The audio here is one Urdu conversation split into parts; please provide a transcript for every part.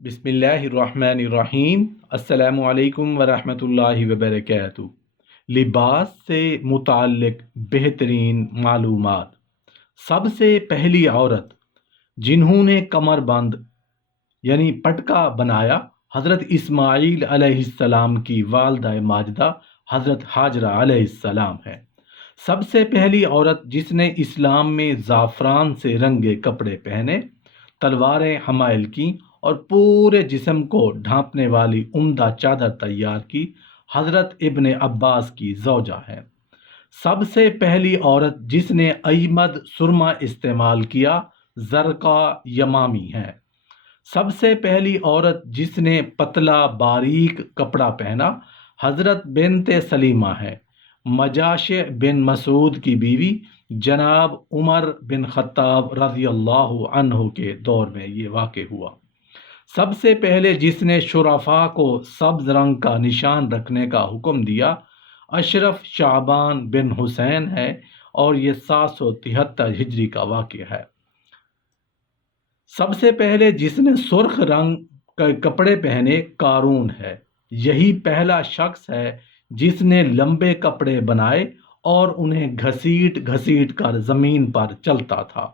بسم اللہ الرحمن الرحیم۔ السلام علیکم ورحمۃ اللہ وبرکاتہ۔ لباس سے متعلق بہترین معلومات۔ سب سے پہلی عورت جنہوں نے کمر بند یعنی پٹکا بنایا حضرت اسماعیل علیہ السلام کی والدہ ماجدہ حضرت ہاجرہ علیہ السلام ہے۔ سب سے پہلی عورت جس نے اسلام میں زعفران سے رنگے کپڑے پہنے، تلواریں حمائل کی اور پورے جسم کو ڈھانپنے والی عمدہ چادر تیار کی، حضرت ابن عباس کی زوجہ ہے۔ سب سے پہلی عورت جس نے ایمد سرما استعمال کیا، زرقا یمامی ہے۔ سب سے پہلی عورت جس نے پتلا باریک کپڑا پہنا، حضرت بنت سلیمہ ہے، مجاشع بن مسعود کی بیوی، جناب عمر بن خطاب رضی اللہ عنہ کے دور میں یہ واقع ہوا۔ سب سے پہلے جس نے شرفاء کو سبز رنگ کا نشان رکھنے کا حکم دیا، اشرف شعبان بن حسین ہے اور یہ 773 ہجری کا واقعہ ہے۔ سب سے پہلے جس نے سرخ رنگ کے کپڑے پہنے، قارون ہے۔ یہی پہلا شخص ہے جس نے لمبے کپڑے بنائے اور انہیں گھسیٹ گھسیٹ کر زمین پر چلتا تھا۔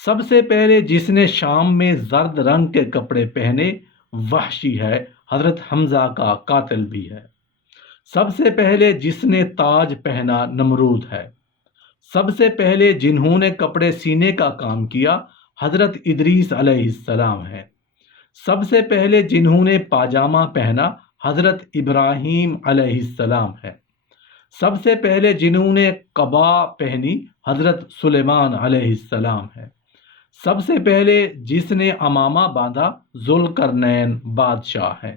سب سے پہلے جس نے شام میں زرد رنگ کے کپڑے پہنے، وحشی ہے، حضرت حمزہ کا قاتل بھی ہے۔ سب سے پہلے جس نے تاج پہنا، نمرود ہے۔ سب سے پہلے جنہوں نے کپڑے سینے کا کام کیا، حضرت ادریس علیہ السلام ہے۔ سب سے پہلے جنہوں نے پاجامہ پہنا، حضرت ابراہیم علیہ السلام ہے۔ سب سے پہلے جنہوں نے قبا پہنی، حضرت سلیمان علیہ السلام ہے۔ سب سے پہلے جس نے عمامہ باندھا، ذوالقرنین بادشاہ ہے۔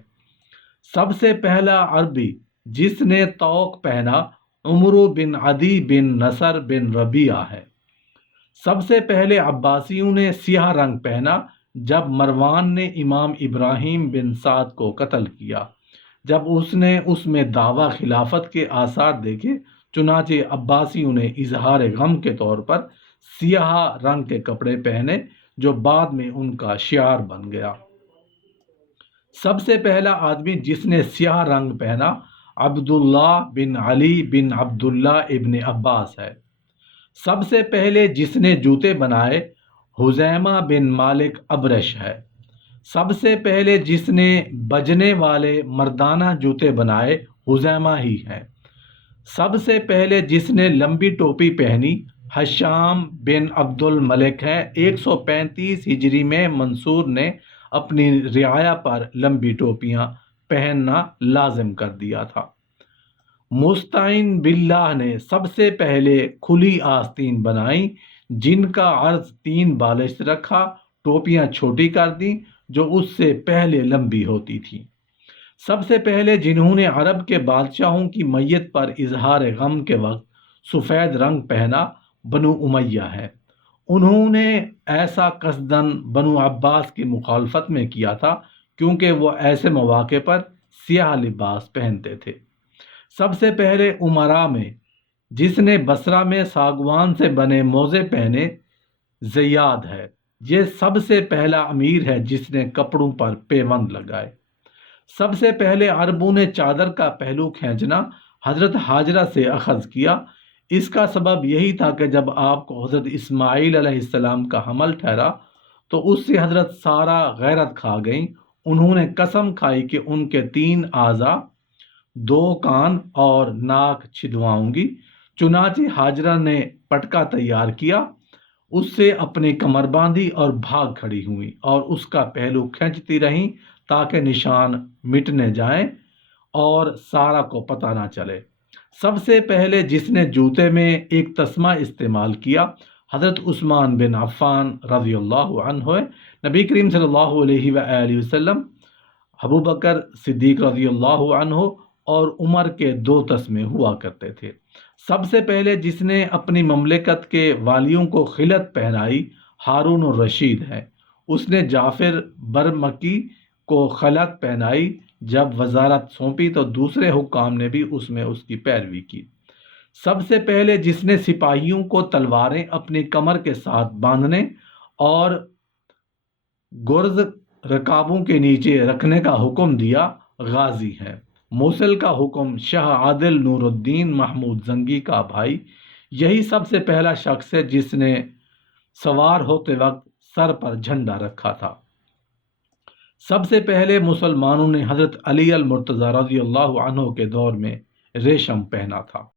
سب سے پہلا عربی جس نے طوق پہنا، عمرو بن عدی بن نصر بن ربیعہ ہے۔ سب سے پہلے عباسیوں نے سیاہ رنگ پہنا جب مروان نے امام ابراہیم بن سعد کو قتل کیا۔ جب اس نے اس میں دعویٰ خلافت کے آثار دیکھے، چنانچہ عباسیوں نے اظہار غم کے طور پر سیاہ رنگ کے کپڑے پہنے، جو بعد میں ان کا شعار بن گیا۔ سب سے پہلا آدمی جس نے سیاہ رنگ پہنا، عبداللہ بن علی بن عبداللہ ابن عباس ہے۔ سب سے پہلے جس نے جوتے بنائے، حذیمہ بن مالک ابرش ہے۔ سب سے پہلے جس نے بجنے والے مردانہ جوتے بنائے، حذیمہ ہی ہے۔ سب سے پہلے جس نے لمبی ٹوپی پہنی، ہشام بن عبد الملک ہے۔ 135 ہجری میں منصور نے اپنی رعایا پر لمبی ٹوپیاں پہننا لازم کر دیا تھا۔ مستعین باللہ نے سب سے پہلے کھلی آستین بنائی، جن کا عرض 3 بالشت رکھا، ٹوپیاں چھوٹی کر دیں جو اس سے پہلے لمبی ہوتی تھی۔ سب سے پہلے جنہوں نے عرب کے بادشاہوں کی میت پر اظہار غم کے وقت سفید رنگ پہنا، بنو امیہ ہے۔ انہوں نے ایسا قصداً بنو عباس کی مخالفت میں کیا تھا کیونکہ وہ ایسے مواقع پر سیاہ لباس پہنتے تھے۔ سب سے پہلے امراء میں جس نے بصرہ میں ساگوان سے بنے موزے پہنے، زیاد ہے۔ یہ سب سے پہلا امیر ہے جس نے کپڑوں پر پیوند لگائے۔ سب سے پہلے عربوں نے چادر کا پہلو کھینچنا حضرت ہاجرہ سے اخذ کیا۔ اس کا سبب یہی تھا کہ جب آپ کو حضرت اسماعیل علیہ السلام کا حمل ٹھہرا تو اس سے حضرت سارہ غیرت کھا گئیں۔ انہوں نے قسم کھائی کہ ان کے 3 اعضاء، 2 کان اور ناک چھدواؤں گی۔ چنانچہ ہاجرہ نے پٹکا تیار کیا، اس سے اپنی کمر باندھی اور بھاگ کھڑی ہوئیں اور اس کا پہلو کھینچتی رہیں تاکہ نشان مٹنے جائیں اور سارہ کو پتہ نہ چلے۔ سب سے پہلے جس نے جوتے میں ایک تسمہ استعمال کیا، حضرت عثمان بن عفان رضی اللہ عنہ ہے۔ نبی کریم صلی اللہ علیہ وآلہ وسلم، ابو بکر صدیق رضی اللہ عنہ اور عمر کے 2 تسمے ہوا کرتے تھے۔ سب سے پہلے جس نے اپنی مملکت کے والیوں کو خلعت پہنائی، ہارون الرشید ہے۔ اس نے جعفر برمکی کو خلعت پہنائی۔ جب وزارت سونپی تو دوسرے حکام نے بھی اس میں اس کی پیروی کی۔ سب سے پہلے جس نے سپاہیوں کو تلواریں اپنی کمر کے ساتھ باندھنے اور گرز رکابوں کے نیچے رکھنے کا حکم دیا غازی ہیں۔ موصل کا حکم شاہ عادل نور الدین محمود زنگی کا بھائی، یہی سب سے پہلا شخص ہے جس نے سوار ہوتے وقت سر پر جھنڈا رکھا تھا۔ سب سے پہلے مسلمانوں نے حضرت علی المرتضیٰ رضی اللہ عنہ کے دور میں ریشم پہنا تھا۔